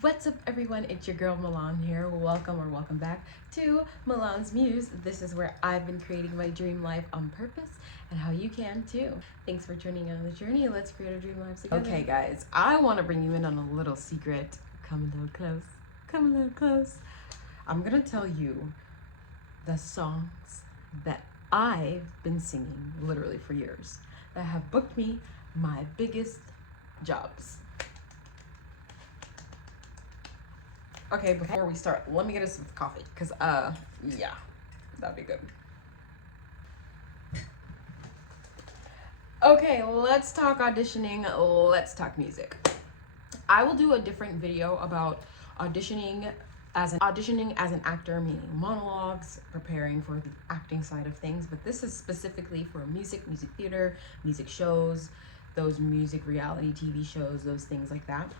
What's up, everyone? It's your girl Milan here. Welcome back to Milan's Muse. This is where I've been creating my dream life on purpose and how you can too. Thanks for joining on the journey. Let's create our dream lives together. Okay guys, I want to bring you in on a little secret. Come a little close. Come a little close. I'm gonna tell you the songs that I've been singing literally for years that have booked me my biggest jobs. Okay, before we start, let me get us some coffee, because, yeah, that'd be good. Okay, let's talk auditioning, let's talk music. I will do a different video about auditioning as an actor, meaning monologues, preparing for the acting side of things, but this is specifically for music theater, music shows, those music reality TV shows, those things like that.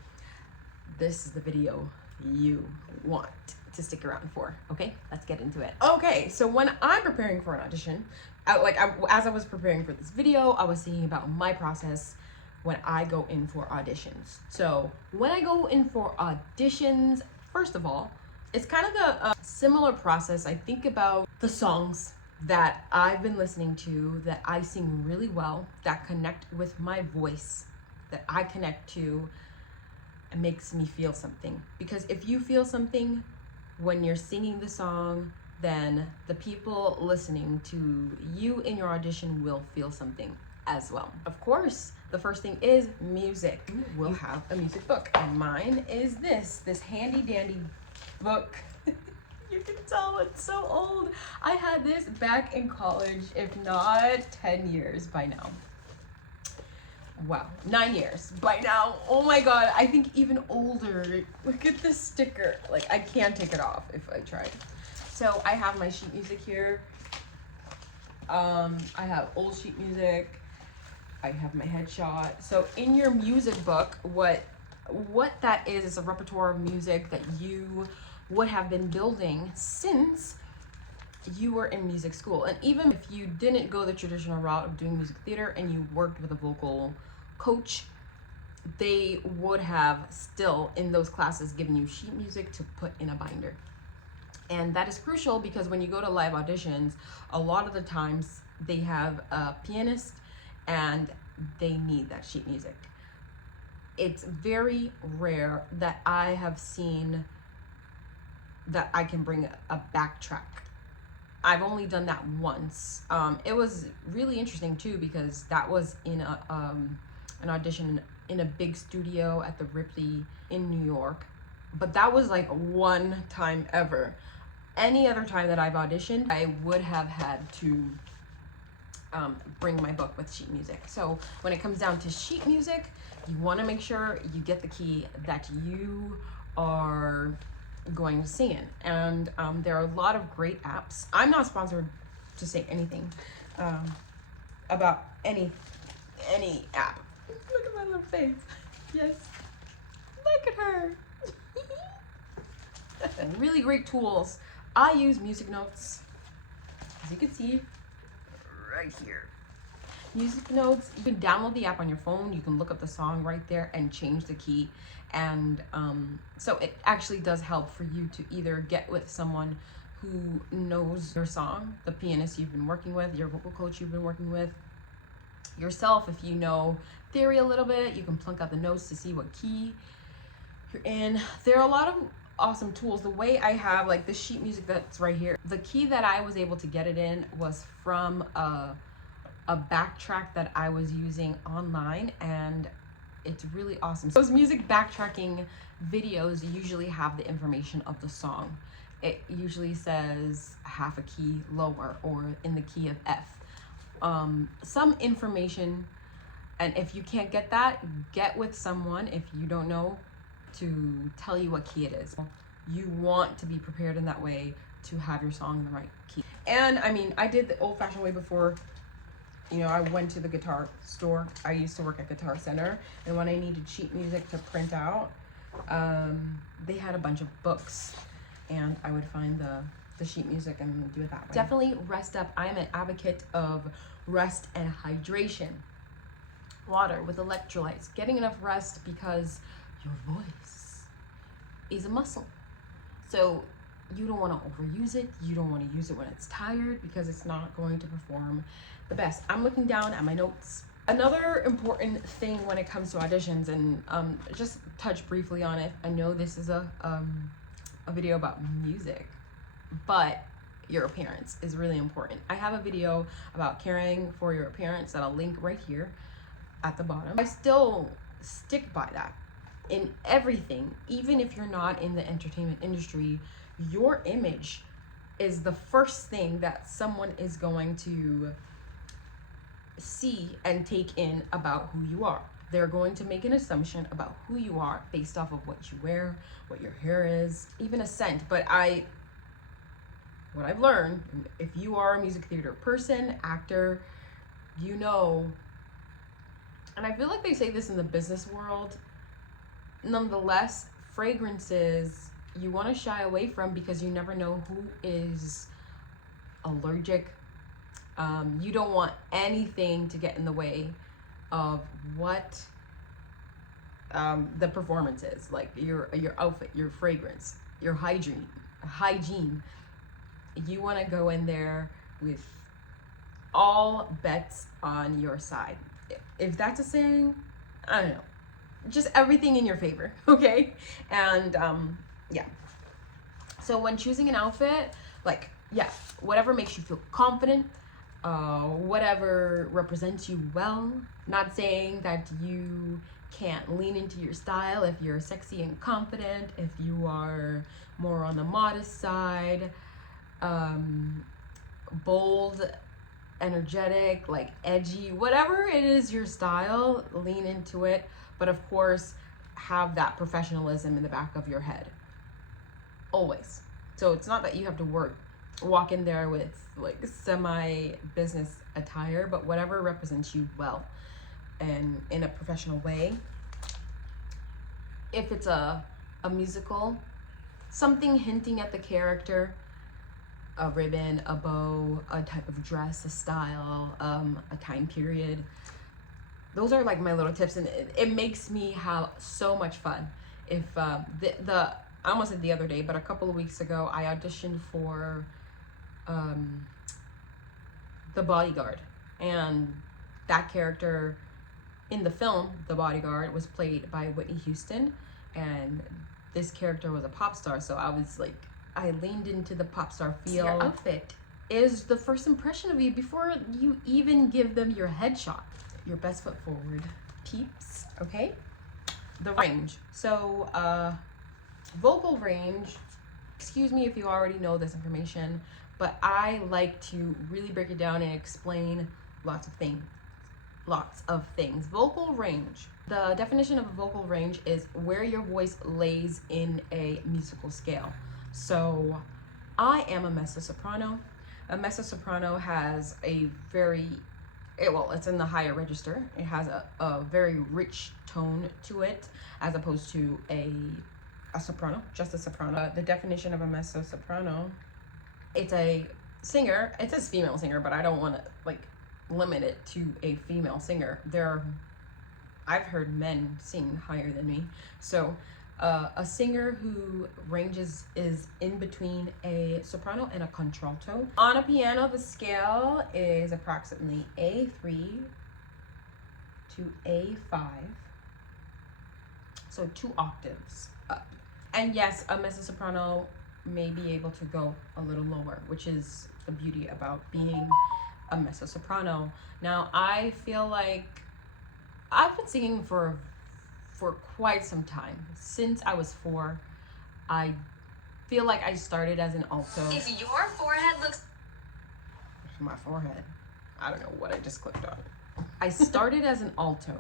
This is the video you want to stick around for. Okay, let's get into it. Okay, so when I'm preparing for an audition, as I was preparing for this video, I was thinking about my process when I go in for auditions. So when I go in for auditions, first of all, it's kind of a similar process. I think about the songs that I've been listening to, that I sing really well, that connect with my voice, that I connect to. It makes me feel something, because if you feel something when you're singing the song, then the people listening to you in your audition will feel something as well. Of course, the first thing is music. We'll have a music book, and mine is this handy dandy book. You can tell it's so old. I had this back in college, if not 10 years by now. Wow, 9 years by now. Oh my god, I think even older. Look at this sticker. Like, I can't take it off if I tried. So I have my sheet music here. I have old sheet music. I have my headshot. So in your music book, what that is a repertoire of music that you would have been building since you were in music school. And even if you didn't go the traditional route of doing music theater and you worked with a vocal coach, they would have still in those classes given you sheet music to put in a binder. And that is crucial, because when you go to live auditions, a lot of the times they have a pianist and they need that sheet music. It's very rare that I have seen that I can bring a backtrack. I've only done that once. It was really interesting too, because that was in an audition in a big studio at the Ripley in New York. But that was like one time ever. Any other time that I've auditioned, I would have had to bring my book with sheet music. So when it comes down to sheet music, you want to make sure you get the key that you are going to sing in. And there are a lot of great apps. I'm not sponsored to say anything about any app. Look at my little face. Yes, look at her. And really great tools. I use music notes, as you can see right here. Music notes, you can download the app on your phone, you can look up the song right there and change the key. And so it actually does help for you to either get with someone who knows your song, the pianist you've been working with, your vocal coach you've been working with, yourself. If you know theory a little bit, you can plunk out the notes to see what key you're in. There are a lot of awesome tools. The way I have like the sheet music that's right here, the key that I was able to get it in was from a backtrack that I was using online, and it's really awesome. Those music backtracking videos usually have the information of the song. It usually says half a key lower or in the key of F. Some information, and if you can't get that, get with someone, if you don't know, to tell you what key it is. You want to be prepared in that way to have your song in the right key. And I mean, I did the old-fashioned way before. You know, I went to the guitar store. I used to work at Guitar Center, and when I needed sheet music to print out, they had a bunch of books, and I would find the sheet music and do it that way. Definitely rest up. I am an advocate of rest and hydration. Water with electrolytes, getting enough rest, because your voice is a muscle. So you don't want to overuse it. You don't want to use it when it's tired, because it's not going to perform the best. I'm looking down at my notes. Another important thing when it comes to auditions, and just touch briefly on it. I know this is a video about music, but your appearance is really important. I have a video about caring for your appearance that I'll link right here at the bottom. I still stick by that in everything. Even if you're not in the entertainment industry, your image is the first thing that someone is going to see and take in about who you are. They're going to make an assumption about who you are based off of what you wear, what your hair is, even a scent. But what I've learned, if you are a music theater person, actor, you know, and I feel like they say this in the business world, nonetheless, fragrances you want to shy away from, because you never know who is allergic. You don't want anything to get in the way of what the performance is, like your outfit, your fragrance, your hygiene. You want to go in there with all bets on your side. If that's a saying, I don't know, just everything in your favor, okay? And yeah, so when choosing an outfit, like, yeah, whatever makes you feel confident, whatever represents you well. Not saying that you can't lean into your style if you're sexy and confident, if you are more on the modest side, bold, energetic, like edgy, whatever it is your style, lean into it. But of course, have that professionalism in the back of your head always. So it's not that you have to walk in there with like semi-business attire, but whatever represents you well and in a professional way. If it's a musical, something hinting at the character, a ribbon, a bow, a type of dress, a style, a time period. Those are like my little tips, and it makes me have so much fun. If I almost said the other day, but a couple of weeks ago, I auditioned for The Bodyguard, and that character in the film, The Bodyguard, was played by Whitney Houston, and this character was a pop star, so I was like, I leaned into the pop star feel. Your outfit is the first impression of you before you even give them your headshot. Your best foot forward, peeps, okay? The range. So, vocal range, excuse me if you already know this information, but I like to really break it down and explain lots of things. Vocal range. The definition of a vocal range is where your voice lays in a musical scale. So I am a mezzo-soprano. A mezzo-soprano has a it's in the higher register. It has a very rich tone to it, as opposed to a soprano, just a soprano. The definition of a mezzo-soprano, it's a singer. It says female singer, but I don't want to like limit it to a female singer. I've heard men sing higher than me. So a singer who ranges is in between a soprano and a contralto. On a piano, the scale is approximately A3 to A5. So 2 octaves up. And yes, a mezzo-soprano may be able to go a little lower, which is the beauty about being a mezzo-soprano. Now, I feel like I've been singing for quite some time. Since I was 4, I feel like I started as an alto. If your forehead looks... My forehead. I don't know what I just clicked on. I started as an alto.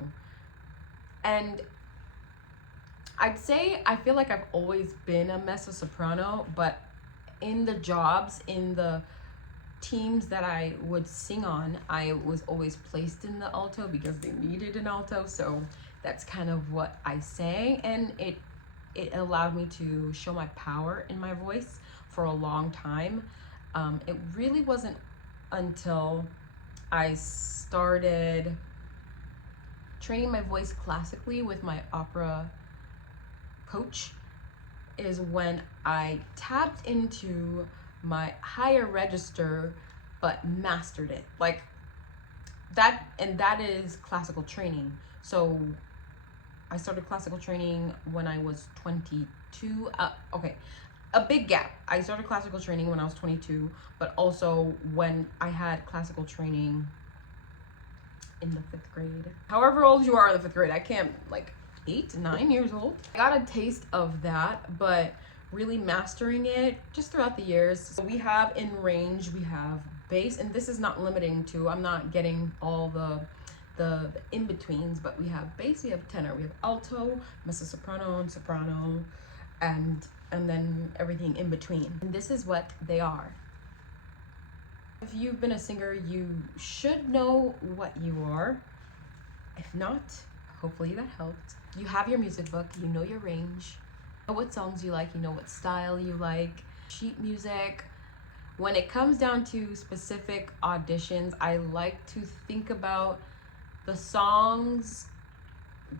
And I'd say I feel like I've always been a mezzo-soprano, but in the jobs, in the teams that I would sing on, I was always placed in the alto because they needed an alto. So that's kind of what I sang, and it allowed me to show my power in my voice for a long time. It really wasn't until I started training my voice classically with my opera coach is when I tapped into my higher register but mastered it. Like that, and that is classical training. So I started classical training when I was 22. Okay, a big gap. I started classical training when I was 22, but also when I had classical training in the 5th grade. However old you are in the 5th grade, I can't, like 8, 9 years old. I got a taste of that, but really mastering it just throughout the years. So we have in range, we have bass, and this is not limiting to, I'm not getting all the in-betweens, but we have bass, we have tenor, we have alto, mezzo-soprano, and soprano, and then everything in between. And this is what they are. If you've been a singer, you should know what you are. If not, hopefully that helped. You have your music book, you know your range, you know what songs you like, you know what style you like, sheet music. When it comes down to specific auditions, I like to think about the songs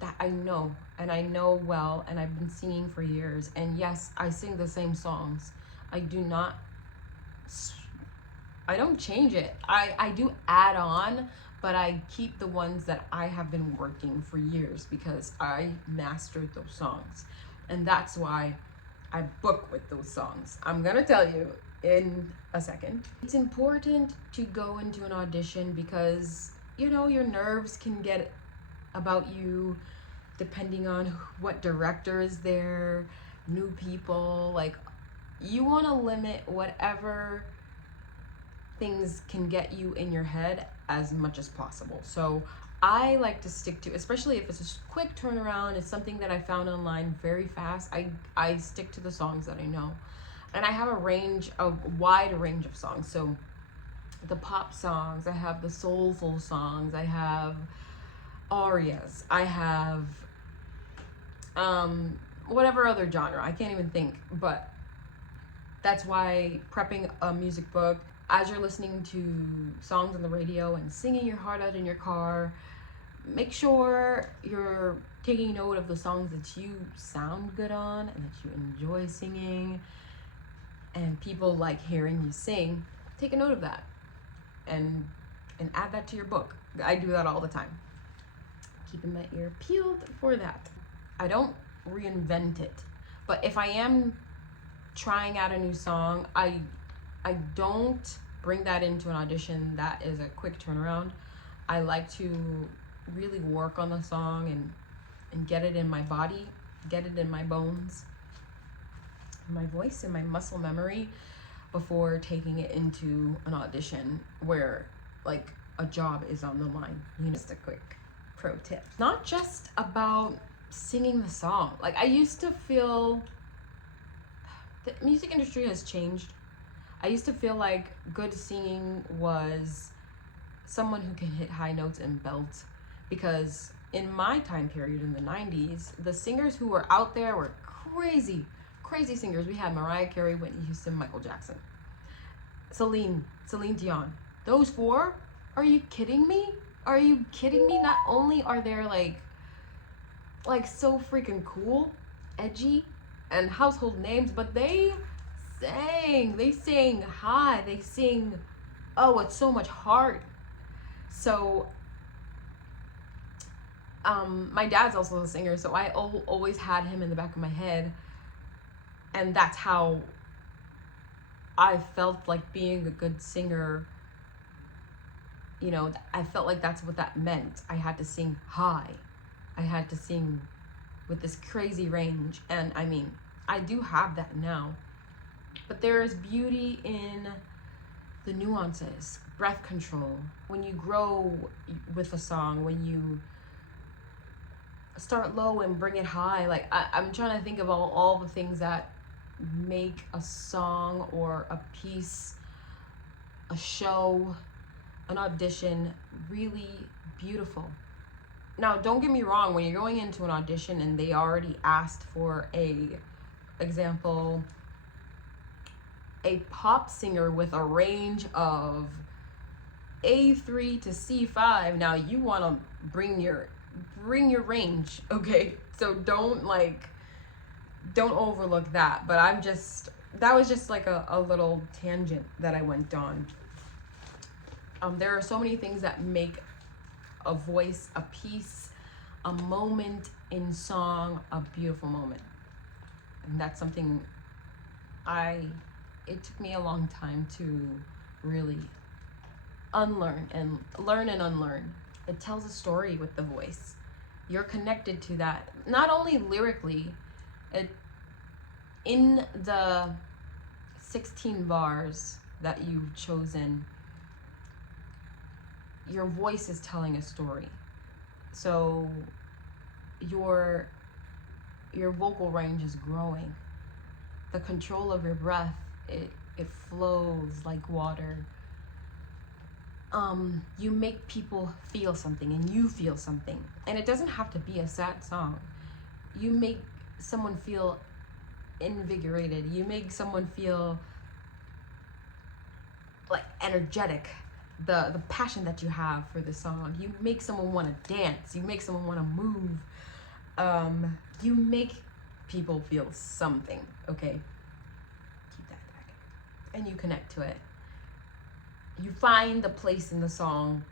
that I know, and I know well, and I've been singing for years. And yes, I sing the same songs. I don't change it. I do add on, but I keep the ones that I have been working for years because I mastered those songs. And that's why I book with those songs. I'm gonna tell you in a second. It's important to go into an audition because, you know, your nerves can get about you depending on what director is there, new people. Like, you want to limit whatever things can get you in your head as much as possible. So I like to stick to, especially if it's a quick turnaround, it's something that I found online very fast, I stick to the songs that I know. And I have a wide range of songs. So the pop songs, I have the soulful songs, I have arias, I have whatever other genre, I can't even think. But that's why prepping a music book, as you're listening to songs on the radio and singing your heart out in your car, make sure you're taking note of the songs that you sound good on and that you enjoy singing and people like hearing you sing. Take a note of that and add that to your book. I do that all the time. Keeping my ear peeled for that. I don't reinvent it, but if I am trying out a new song, I don't bring that into an audition that is a quick turnaround. I like to really work on the song and get it in my body, get it in my bones, my voice, and my muscle memory before taking it into an audition where like a job is on the line. You know, just a quick pro tip. Not just about singing the song. Like, I used to feel the music industry has changed. I used to feel like good singing was someone who can hit high notes and belt, because in my time period in the 90s, the singers who were out there were crazy singers. We had Mariah Carey, Whitney Houston, Michael Jackson, Celine Dion. Those four? Are you kidding me? Are you kidding me? Not only are they like so freaking cool, edgy, and household names, but they sing high, they sing, oh, it's so much heart. So my dad's also a singer, so I always had him in the back of my head, and that's how I felt like being a good singer. You know, I felt like that's what that meant. I had to sing high, I had to sing with this crazy range, and I mean, I do have that now, but there is beauty in the nuances, breath control. When you grow with a song, when you start low and bring it high, like I'm trying to think of all the things that make a song or a piece, a show, an audition really beautiful. Now, don't get me wrong, when you're going into an audition and they already asked for example, a pop singer with a range of A3 to C5, now you want to bring your range, okay? So don't don't overlook that. But that was just like a little tangent that I went on. There are so many things that make a voice, a piece, a moment in song a beautiful moment. And that's something it took me a long time to really unlearn and learn and unlearn. It tells a story with the voice. You're connected to that, not only lyrically, in the 16 bars that you've chosen, your voice is telling a story. So your vocal range is growing. The control of your breath, it flows like water. You make people feel something, and you feel something. And it doesn't have to be a sad song. You make someone feel invigorated. You make someone feel like energetic. The passion that you have for the song. You make someone want to dance. You make someone want to move. You make people feel something, okay? Keep that back. And you connect to it. You find the place in the song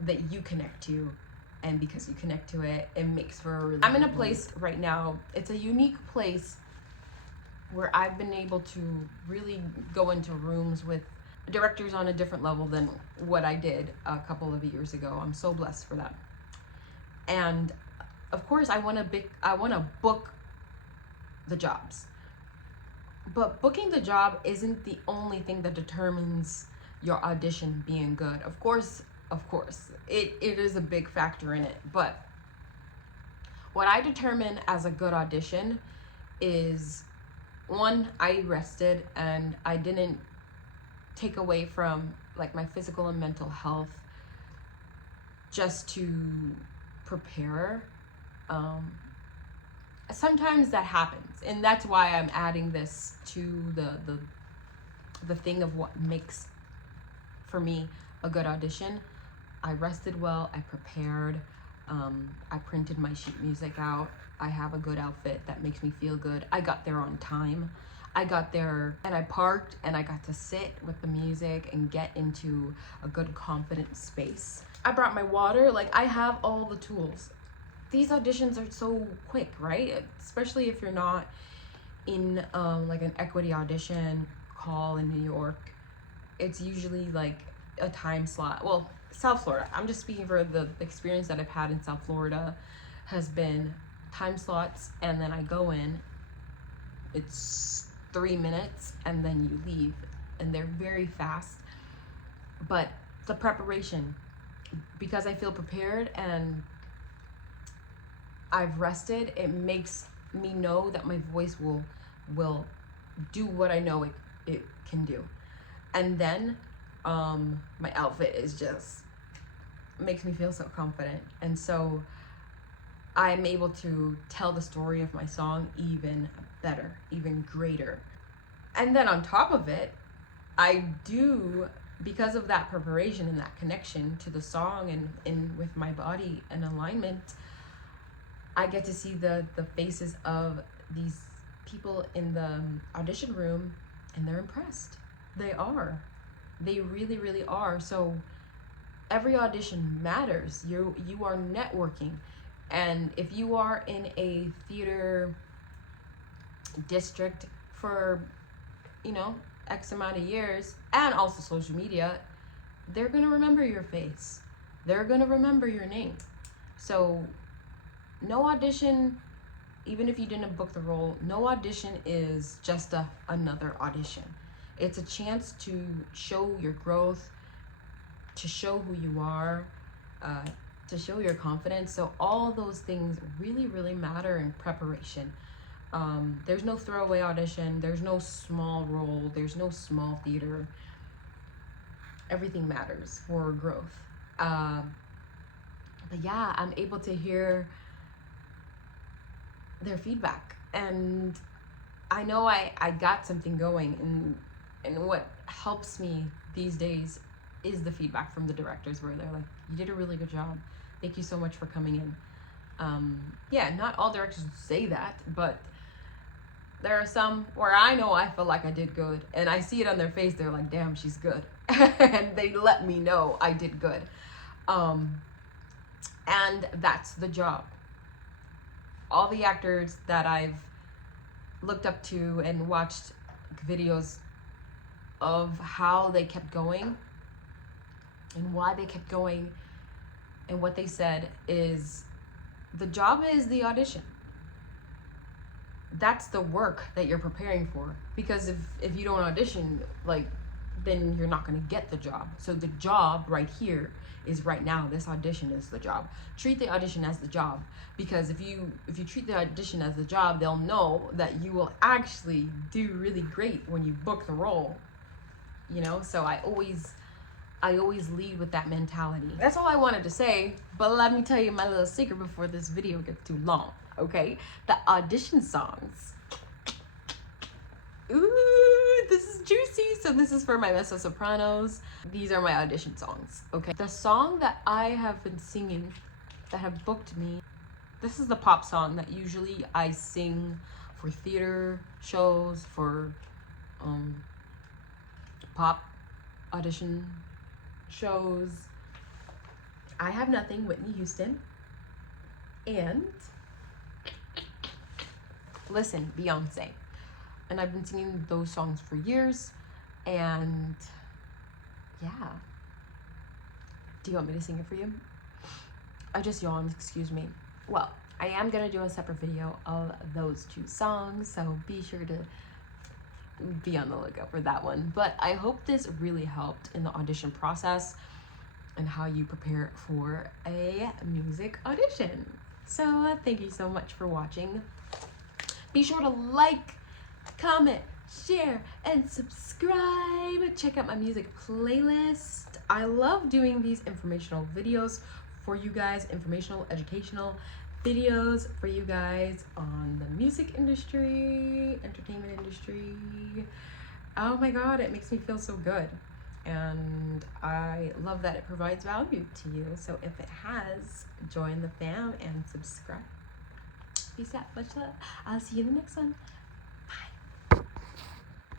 that you connect to, and because you connect to it, it makes for a really I'm in a place right now, it's a unique place where I've been able to really go into rooms with directors on a different level than what I did a couple of years ago. I'm so blessed for that. And of course I want to book the jobs. But booking the job isn't the only thing that determines your audition being good. Of course, it is a big factor in it. But what I determine as a good audition is, one, I rested and I didn't take away from like my physical and mental health just to prepare. Sometimes that happens, and that's why I'm adding this to the thing of what makes for me a good audition. I rested well, I prepared, I printed my sheet music out, I have a good outfit that makes me feel good. I got there on time. I got there and I parked and I got to sit with the music and get into a good confident space. I brought my water, like I have all the tools. These auditions are so quick, right? Especially if you're not in like an equity audition call in New York. It's usually like a time slot. Well, South Florida, I'm just speaking for the experience that I've had in South Florida, has been time slots, and then I go in, it's 3 minutes, and then you leave, and they're very fast. But the preparation, because I feel prepared and I've rested, it makes me know that my voice will do what I know it can do. And then my outfit is just makes me feel so confident, and so I'm able to tell the story of my song even better, even greater. And then on top of it, I do, because of that preparation and that connection to the song and with my body and alignment, I get to see the faces of these people in the audition room, and they're impressed. They really, really are. So every audition matters. You are networking. And if you are in a theater district for, X amount of years, and also social media, they're going to remember your face. They're going to remember your name. So no audition, even if you didn't book the role, no audition is just another audition. It's a chance to show your growth, to show who you are, to show your confidence. So all those things really, really matter in preparation. There's no throwaway audition. There's no small role. There's no small theater. Everything matters for growth. But yeah, I'm able to hear their feedback, and I know I got something going, and what helps me these days is the feedback from the directors, where they're like, you did a really good job. Thank you so much for coming in. Yeah, not all directors say that, but There are some where I know I feel like I did good, and I see it on their face. They're like, damn, she's good. And they let me know I did good. And that's the job. All the actors that I've looked up to and watched videos of how they kept going and why they kept going and what they said is, the job is the audition. That's the work that you're preparing for. Because if you don't audition, like, then you're not going to get the job. So the job right here is right now. This audition is the job. Treat the audition as the job, because if you treat the audition as the job, they'll know that you will actually do really great when you book the role. You know, so I always lead with that mentality. That's all I wanted to say, but let me tell you my little secret before this video gets too long, okay? The audition songs. Ooh, this is juicy. So this is for my mezzo sopranos. These are my audition songs, okay? The song that I have been singing that have booked me, this is the pop song that usually I sing for theater shows, for pop audition shows. I Have Nothing, Whitney Houston. And Listen, Beyonce. And I've been singing those songs for years, and yeah. Do you want me to sing it for you? I just yawned, excuse me. Well, I am gonna do a separate video of those two songs, so be sure to be on the lookout for that one. But I hope this really helped in the audition process and how you prepare for a music audition. So thank you so much for watching. Be sure to like, comment, share, and subscribe. Check out my music playlist. I love doing these informational videos for you guys, informational, educational videos for you guys on the music industry, entertainment industry. Oh my God, it makes me feel so good. And I love that it provides value to you. So if it has, join the fam and subscribe. Peace out, much love. I'll see you in the next one.